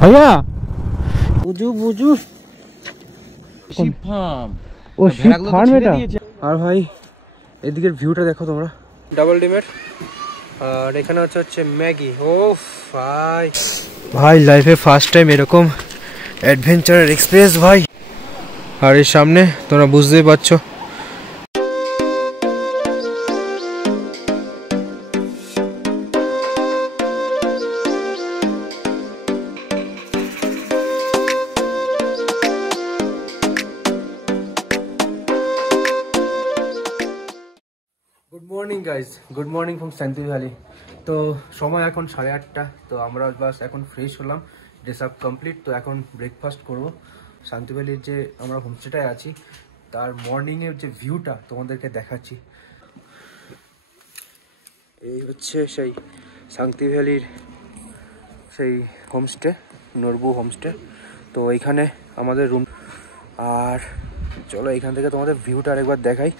भैया बुझू बुझू শিপ ফার্ম ও শিপ ফার্ম এটা। আর ভাই এদিকের ভিউটা দেখো তোমরা, ডাবল ডিমের। আর এখানে হচ্ছে ম্যাগি। ও ভাই ভাই লাইফে ফার্স্ট টাইম এরকম অ্যাডভেঞ্চারের এক্সপিরিয়েন্স ভাই। আর এর সামনে তোমরা বুঝতেই পারছো good morning guys, good morning from শান্তি ভ্যালি। তো সময় এখন 8:30। তো আমরা বাস এখন ফ্রেশ হলাম, ড্রেস আপ কমপ্লিট। তো এখন ব্রেকফাস্ট করবো। শান্তি ভ্যালির যে আমরা হোমস্টেটায় আছি তার মর্নিংয়ের যে ভিউটা তোমাদেরকে দেখাচ্ছি। এই হচ্ছে সেই শান্তি ভ্যালির সেই হোমস্টে, নরবু হোমস্টে। তো এইখানে আমাদের রুম। আর চলো এখান থেকে তোমাদের ভিউটা আরেকবার দেখাই।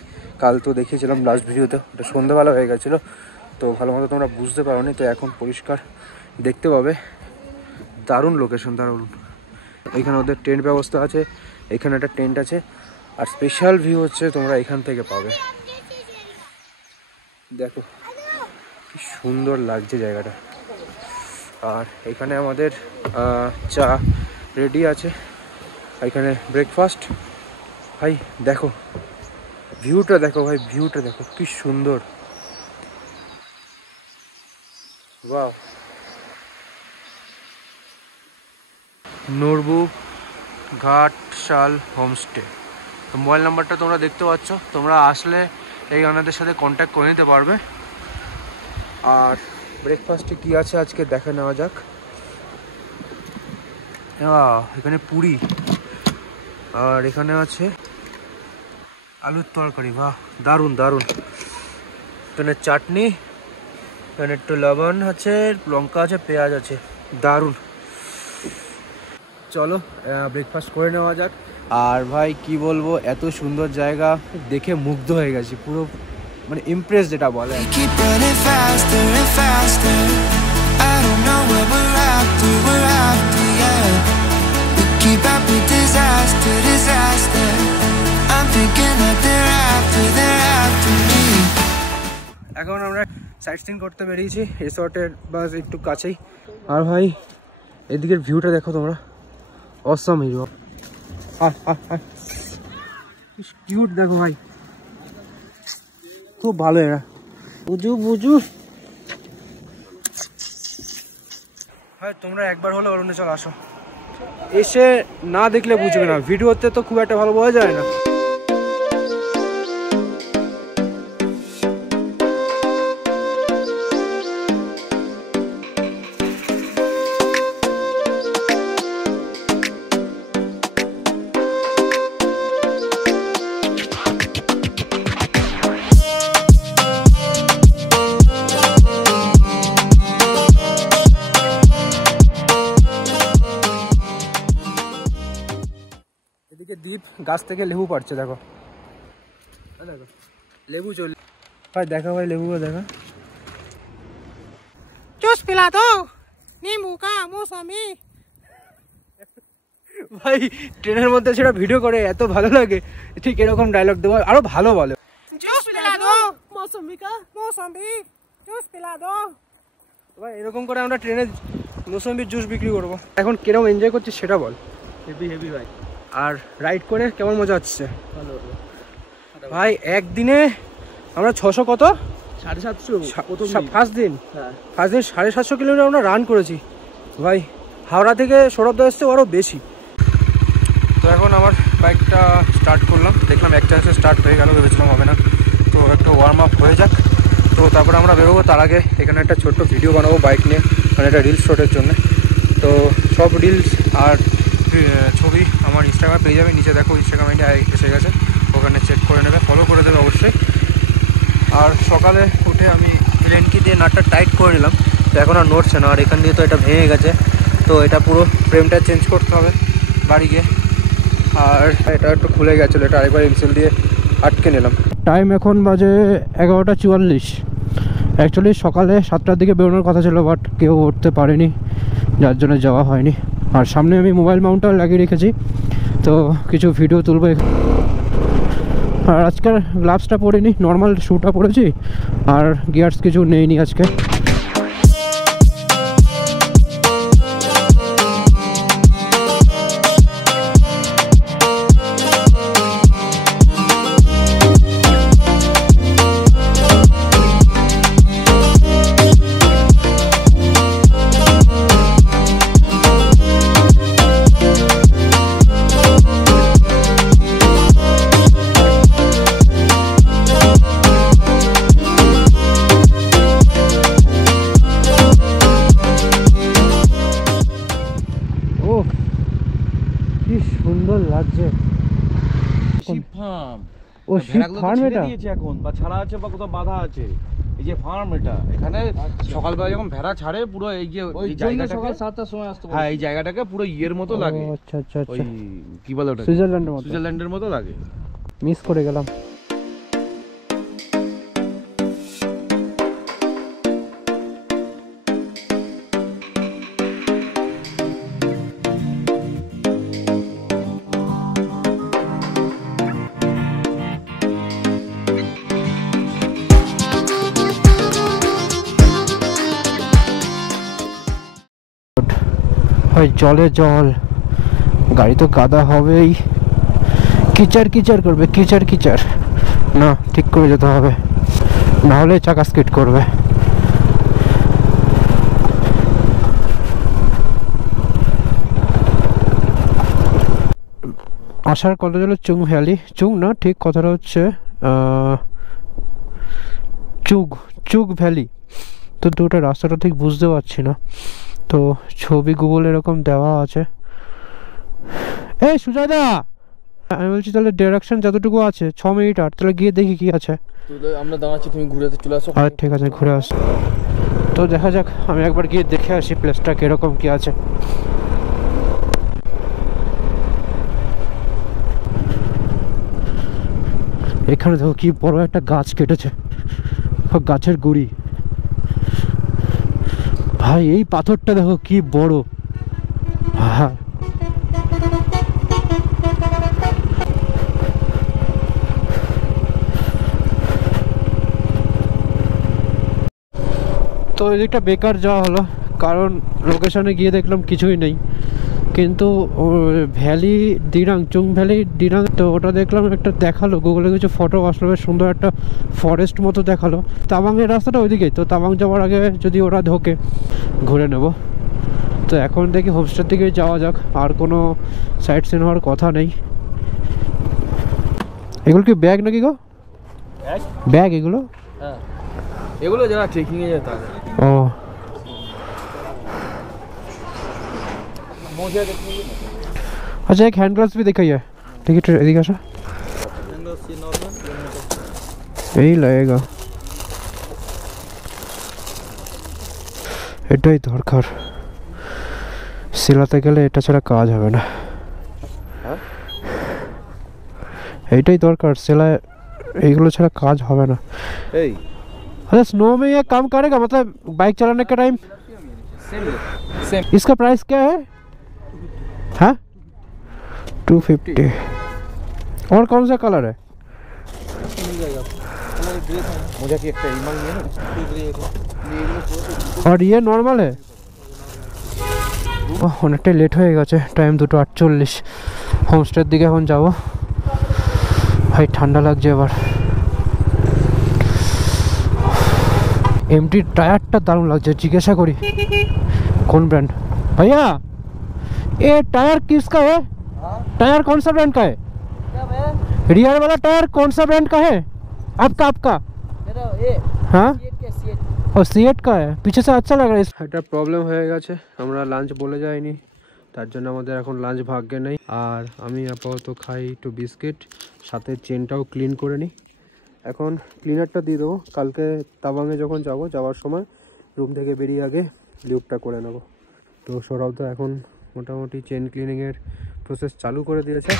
কাল তো দেখিয়েছিলাম লাস্ট ভিডিওতে, ওটা সন্ধ্যাবেলা হয়ে গেছিলো, তো ভালো মতো তোমরা বুঝতে পারোনি। তো এখন পরিষ্কার দেখতে পাবে। দারুণ লোকেশন, দারুণ। এখানে ওদের টেন্ট ব্যবস্থা আছে, এখানে একটা টেন্ট আছে। আর স্পেশাল ভিউ হচ্ছে তোমরা এখান থেকে পাবে। দেখো কি সুন্দর লাগছে জায়গাটা। আর এখানে আমাদের চা রেডি আছে, এখানে ব্রেকফাস্ট। ভাই দেখো ভিউটা, দেখো ভাই ভিউটা দেখো কি সুন্দর। বাহ, নরবু ঘাটশাল হোমস্টে। তো মোবাইল নাম্বারটা তোমরা দেখতে পাচ্ছ, তোমরা আসলে এই ওনাদের সাথে কন্ট্যাক্ট করে নিতে পারবে। আর ব্রেকফাস্টে কি আছে আজকে দেখে নেওয়া যাক। এখানে পুরি, আর এখানে আছে আলুর তরকারি। বাহ দারুণ দারুণ। এখানে চাটনি, এখানে একটু লবণ আছে, লঙ্কা আছে, পেঁয়াজ আছে, দারুণ। চলো ব্রেকফাস্ট করে নেওয়া যাক। আর ভাই কি বলবো, এত সুন্দর জায়গা দেখে মুগ্ধ হয়ে গেছি পুরো, মানে ইমপ্রেস যেটা বলে। এখন আমরা সাইট সিন করতে বেরিয়েছি রিসর্টের বাস একটু কাছেই। আর ভাই এদিকের ভিউটা দেখো তোমরা, অসাম হিরো। কিউট দেখো ভাই, খুব ভালো এরা। বুঝু বুঝু ভাই তোমরা একবার হলে অরুণাচল আসো, এসে না দেখলে বুঝবে না। ভিডিওতে তো খুব একটা ভালো বোঝা যায় না। এদিকে দ্বীপ গাছ থেকে লেবু পাড়ছে, দেখো দেখো লেবু চল ভাই, দেখা ভাই লেবুগুলো দেখা। জুস পিলা দো, নিম্বু কা মৌসুমি। ভাই ট্রেনের মধ্যে সেটা ভিডিও করে এত ভালো লাগে, ঠিক এরকম ডায়লগ দেবো আরো ভালো বলে। জুস পিলা দো, মৌসুমি কা মৌসুমি, জুস পিলা দো। ভাই এরকম করে আমরা ট্রেনে মৌসুমির জুস বিক্রি করবো। এখন কিরকম এনজয় করছিস সেটা বল। হেভি হেভি ভাই। আর রাইড করে কেমন মজা হচ্ছে? ভালো ভাই। একদিনে আমরা 600 কত 750 ফার্স্ট দিন 750 কিলোমিটার আমরা রান করেছি ভাই। হাওড়া থেকে সৌরভদা এসছে আরও বেশি। তো এখন আমার বাইকটা স্টার্ট করলাম, দেখলাম এক চান্সে স্টার্ট হয়ে গেল, ভেবেছিলাম হবে না। তো একটু ওয়ার্ম আপ হয়ে যাক, তো তারপরে আমরা বেরোবো। তার আগে এখানে একটা ছোট্ট ভিডিও বানাবো বাইক নিয়ে, মানে একটা রিলস শটের জন্য। তো সব রিলস আর ছবি আমার ইনস্টাগ্রামে পেয়ে যাবে, নিচে দেখো ইনস্টাগ্রাম আইডি এসে গেছে, ওখানে চেক করে নেবে, ফলো করে দেবে অবশ্যই। আর সকালে উঠে আমি এলএনকি দিয়ে নাটটা টাইট করে নিলাম, তো এখন আর নড়ছে না। আর এখান দিয়ে তো এটা ভেঙে গেছে, তো এটা পুরো ফ্রেমটা চেঞ্জ করতে হবে বাড়ি গিয়ে। আর এটা একটু খুলে গেছিলো, এটা আরেকবার ইনসেল দিয়ে আটকে নিলাম। টাইম এখন বাজে 11:44। অ্যাকচুয়ালি সকালে 7টার দিকে বেরোনোর কথা ছিল, বাট কেউ উঠতে পারেনি। যার জন্য যাওয়া হয়নি। আর সামনে আমি মোবাইল মাউন্টটাও লাগিয়ে রেখেছি, তো কিছু ভিডিও তুলবো। আর আজকের গ্লাভসটা পরিনি, নর্মাল শ্যুটা পরেছি, আর গিয়ার্স কিছু নেইনি আজকে। কি সুন্দর লাগছে। Sheep farm. ও শিপ ফার্ম, এটা দিয়েছে এখন বা ছাড়া আছে বা কোথাও বাঁধা আছে। এই যে ফার্ম, এটা এখানে সকালবেলা যখন ভেড়া ছাড়ে পুরো এই যে এই জায়গাটাকে সকাল 7টার সময় আসতে, হ্যাঁ এই জায়গাটাকে পুরো ইয়ের মতো লাগে। আচ্ছা আচ্ছা ওই আচ্ছা, কি বলে ওটা, সুইজারল্যান্ডের মতো লাগে। মিস করে গেলাম। ভাই জলে জল, গাড়ি তো কাদা হবেই, কিচার কিচার করবে, কিচার কিচার। না, ঠিক করে যেতে হবে, না হলে চাকা স্কিড করবে। আসার কলেজ হলো চুং ভ্যালি, চুং না, ঠিক কথাটা হচ্ছে চুগ ভ্যালি। তো দুটো রাস্তাটা ঠিক বুঝতে পারছি না, তো ছবি গুগল এরকম দেওয়া আছে। এই সুজাদা, আমি বলছি তাহলে ডিরেকশন যতটুকু আছে 6 মিনিট, আর তাহলে গিয়ে দেখি কি আছে। আমরা দাঁড়াচ্ছি, তুমি ঘুরে চলে আসো। আর ঠিক আছে, ঘুরে আস। তো দেখা যাক, আমি একবার গিয়ে দেখে আসি প্লেসটা কিরকম কি আছে। এখানে দেখো কি বড় একটা গাছ কেটেছে, গাছের গুড়ি। ভাই এই পাথরটা দেখো কি বড়। হ্যাঁ, তো এদিকটা বেকার যাওয়া হলো, কারণ লোকেশনে গিয়ে দেখলাম কিছুই নেই। কিন্তু ভ্যালি দিরাং, চুং ভ্যালি দিরাং, তো ওটা দেখলাম একটা দেখালো গুগলে, কিছু ফটো আসলো, বেশ সুন্দর একটা ফরেস্ট মতো দেখালো। তাওয়াংয়ের রাস্তাটা ওইদিকেই, তো তাওয়াং যাওয়ার আগে যদি ওরা ঢোকে ঘুরে নেব। তো এখন দেখি হোমস্টের দিকে যাওয়া যাক, আর কোনো সাইট সিন হওয়ার কথা নেই। এগুলো কি ব্যাগ নাকি গো? ব্যাগ এগুলো? হ্যাঁ, এগুলো যারা ট্রেকিং এ যায় তাদের। ও अच्छा, एक हैंड ग्लव्स भी दिखाइए। ठीक है, एदिके आसो, यही लगेगा, এটাই দরকার। সিলাতে গেলে এটা ছাড়া কাজ হবে না। এইটাই দরকার, সেলাই এইগুলো ছাড়া কাজ হবে না। এই अच्छा, स्नो में ये काम करेगा, मतलब बाइक चलाने के टाइम? सेम। इसका प्राइस क्या है? हाँ, 250। और कौन सा कलर है? मुझे कि एक ईमान है ना, और ये नॉर्मल है। অনেকটাই লেট হয়ে গেছে, টাইম 2:48। হোমস্টের দিকে এখন যাব। ভাই ঠান্ডা লাগছে এবার। এমটি টায়ারটা দারুণ লাগছে, জিজ্ঞাসা করি कौन ब्रांड? भैया ये टायर किसका है? टायर कौन सा ब्रांड का है? रियर वाला टायर कौन सा ब्रांड का है? आपका हाँ, और सीएट का है, पीछे से अच्छा लग रहा है। একটা প্রবলেম হয়ে গেছে, আমরা লাঞ্চ বলে যাইনি, তার জন্য আমাদের এখন লাঞ্চ ভাগ্যে নেই। আর আমি আপাতত খাই একটু বিস্কিট, সাথে চেনটাও ক্লিন করে নিই। এখন ক্লিনারটা দিয়ে দেবো, কালকে তাওয়াংয়ে যখন যাওয়ার সময় রুম থেকে বেরিয়ে আগে লিউটটা করে নেব। তো সৌরভ তো এখন মোটামুটি চেন ক্লিনিংয়ের প্রসেস চালু করে দিয়েছে।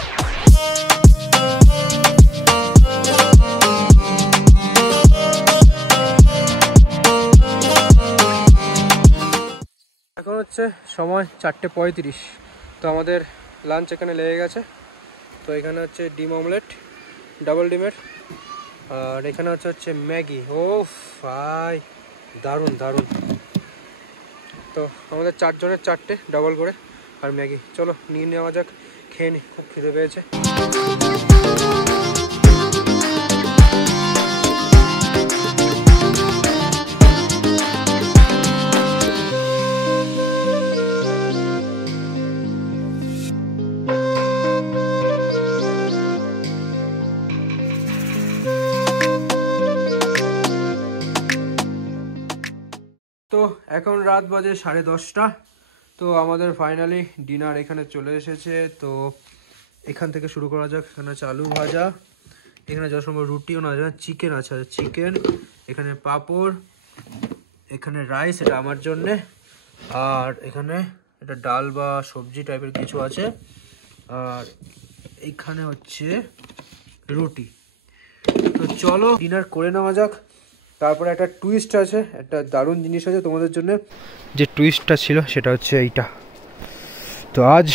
এখনও হচ্ছে সময় 4:35। তো আমাদের লাঞ্চ এখানে লেগে গেছে। তো এখানে হচ্ছে ডিম অমলেট, ডাবল ডিমের, আর এখানে হচ্ছে ম্যাগি। ও ভাই দারুণ দারুণ। তো আমাদের 4 জনের 4টে ডাবল করে আর ম্যাগি। চলো নিয়ে নেওয়া যাক, খেয়ে নি, খুব খিদে পেয়েছে। তো এখন রাত বাজে 10:30। তো আমাদের ফাইনালি ডিনার এখানে চলে এসেছে। তো এখান থেকে শুরু করা যাক। এখানে আছে আলু ভাজা, এখানে যা সম্ভব রুটিও না, চিকেন আছে, চিকেন, এখানে পাঁপড়, এখানে রাইস, এটা আমার জন্যে, আর এখানে এটা ডাল বা সবজি টাইপের কিছু আছে, আর এইখানে হচ্ছে রুটি। তো চলো ডিনার করে নেওয়া যাক। তারপরে একটা টুইস্ট আছে, একটা দারুণ জিনিস আছে তোমাদের জন্য। যে টুইস্টটা ছিল সেটা হচ্ছে এইটা। তো আজ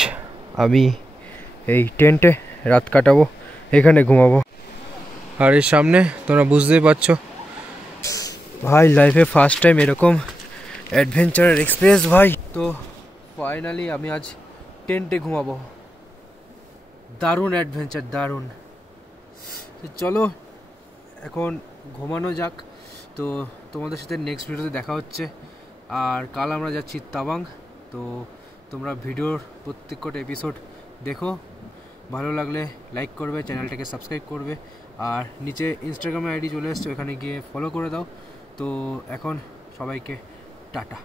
আমি এই টেন্টে রাত কাটাবো, এখানে ঘুমাবো। আর এর সামনে তোমরা বুঝতেই পারছো ভাই, লাইফে ফার্স্ট টাইম এরকম অ্যাডভেঞ্চারের এক্সপিরিয়েন্স ভাই। তো ফাইনালি আমি আজ টেন্টে ঘুমাবো। দারুণ অ্যাডভেঞ্চার, দারুণ। চলো এখন ঘুমানো যাক। তো তোমাদের সাথে নেক্সট ভিডিওতে দেখা হচ্ছে। আর কাল আমরা যাচ্ছি তাওয়াং। তো তোমরা ভিডিওর প্রত্যেকটা এপিসোড দেখো, ভালো লাগলে লাইক করবে, চ্যানেলটাকে সাবস্ক্রাইব করবে, আর নিচে ইনস্টাগ্রামে আইডি চলে এসছে, ওখানে গিয়ে ফলো করে দাও। তো এখন সবাইকে টাটা।